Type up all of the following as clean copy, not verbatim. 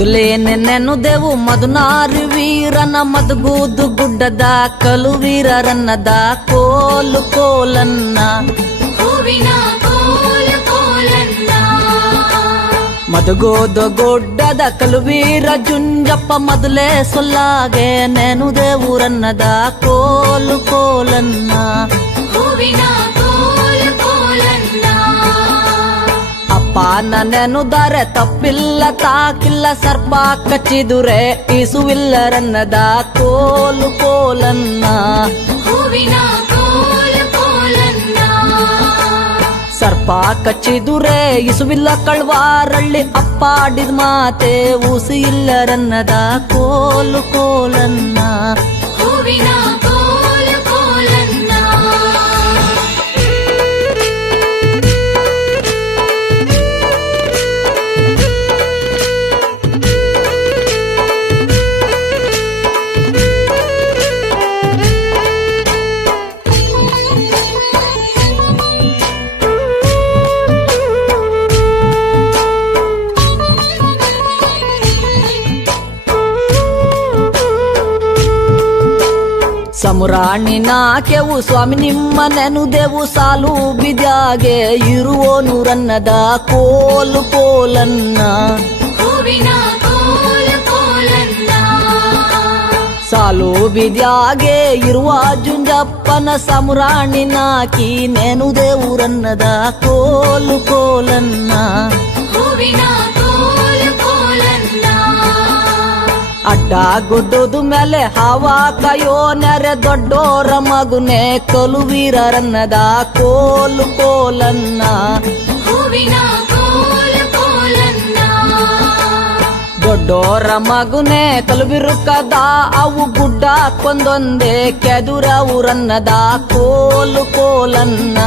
ಮೊದಲೇನೆ ನೆನುದೆವು ಮಧುನಾರಿ ವೀರನ ಮದಗೂದು ಗುಡ್ಡದ ಕಲುವೀರರನ್ನದ ಕೋಲು ಕೋಲನ್ನ ಮದಗೋದು ಗುಡ್ಡದ ಕಲುವೀರ ಜುಂಜಪ್ಪ ಮೊದಲೇ ಸೊಲ್ಲಾಗೆ ನೆನುದೆವುರನ್ನದ ಕೋಲು ಕೋಲನ್ನ ಅಪ್ಪನ ನೆನುದರೆ ತಪ್ಪಿಲ್ಲ ತಾಕಿಲ್ಲ ಸರ್ಪ ಕಚ್ಚಿದುರೆ ಇಸುವಿಲ್ಲರನ್ನದ ಕೋಲು ಕೋಲನ್ನ ಸರ್ಪ ಕಚ್ಚಿದುರೆ ಇಸುವಿಲ್ಲ ಕಳ್ವಾರಳ್ಳಿ ಅಪ್ಪಾಡಿದ ಮಾತೆ ಉಸಿ ಇಲ್ಲರನ್ನದ ಕೋಲು ಕೋಲನ್ನ ಸಮುರಾಣಿ ನಾಕೆವು ಸ್ವಾಮಿ ನಿಮ್ಮ ನೆನುದೆವು ಸಾಲು ಬಿದ್ಯಾಗೆ ಇರುವೋನುರನ್ನದ ಕೋಲು ಕೋಲನ್ನ ಸಾಲು ಬಿದ್ಯಾಗೆ ಇರುವ ಜುಂಜಪ್ಪನ ಸಮುರಾಣಿ ನಾಕಿ ನೆನುದೆವುರನ್ನದ ಕೋಲು ಕೋಲನ್ನ ಅಡ್ಡ ಗುಡ್ಡದು ಮೇಲೆ ಹವಾ ಕಯೋ ನೆರೆ ದೊಡ್ಡೋರ ಮಗುನೆ ಕಲುವೀರರನ್ನದ ಕೋಲು ಕೋಲನ್ನ ದೊಡ್ಡೋರ ಮಗುನೆ ಕಲುಬಿರುಕದ ಅವು ಗುಡ್ಡ ಕೊಂದೊಂದೇ ಕೆದುರ ಊರನ್ನದ ಕೋಲು ಕೋಲನ್ನ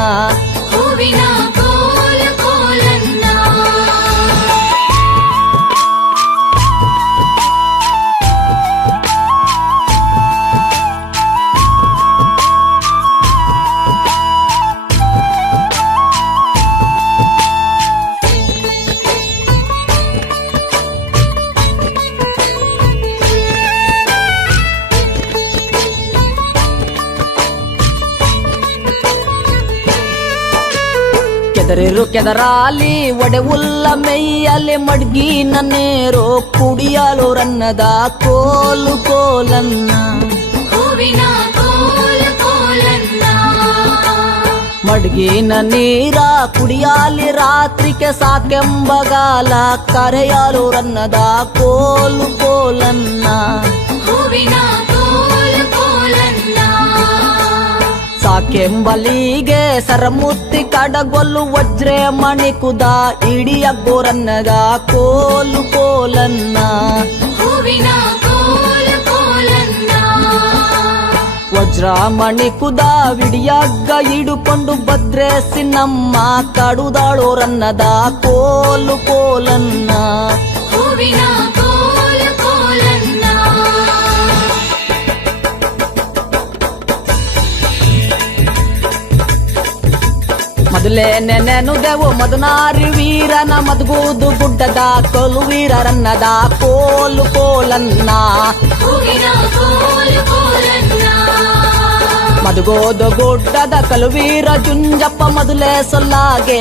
ಕೆದರಿರು ಕೆದರಾಲಿ ಒಡೆ ಉಲ್ಲ ಮೇಯಲ್ಲಿ ಮಡ್ಗಿನ ನೇರು ಕುಡಿಯಲು ರನ್ನದ ಕೋಲು ಕೋಲನ್ನ ಮಡ್ಗಿನ ನೀರ ಕುಡಿಯಾಲಿ ರಾತ್ರಿಗೆ ಸಾಕೆಂಬಗಾಲ ಕರೆಯಲು ರನ್ನದ ಕೋಲು ಕೋಲನ್ನ ಸಾಕೆಂಬಲಿಗೆ ಸರಮುತ್ತಿ ಕಡಗೊಲ್ಲು ವಜ್ರೆ ಮಣಿಕುದ ಇಡಿಯಗ್ಗೋರನ್ನದ ಕೋಲು ಕೋಲನ್ನ ವಜ್ರ ಮಣಿಕುದ ವಿಡಿಯಗ್ಗ ಇಡುಕೊಂಡು ಭದ್ರೇಸಿ ನಮ್ಮ ಕಡುದಾಳೋರನ್ನದ ಕೋಲು ಕೋಲನ್ನ ಮೊದಲೇನೆ ನೆನುದೆವು ಮಧುನಾರಿ ವೀರನ ಮದಗೂದು ಗುಡ್ಡದ ಕಲುವೀರರನ್ನದ ಕೋಲು ಕೋಲನ್ನ ಮದಗೋದು ಗುಡ್ಡದ ಕಲುವೀರ ಜುಂಜಪ್ಪ ಮೊದಲೇ ಸೊಲ್ಲಾಗೆ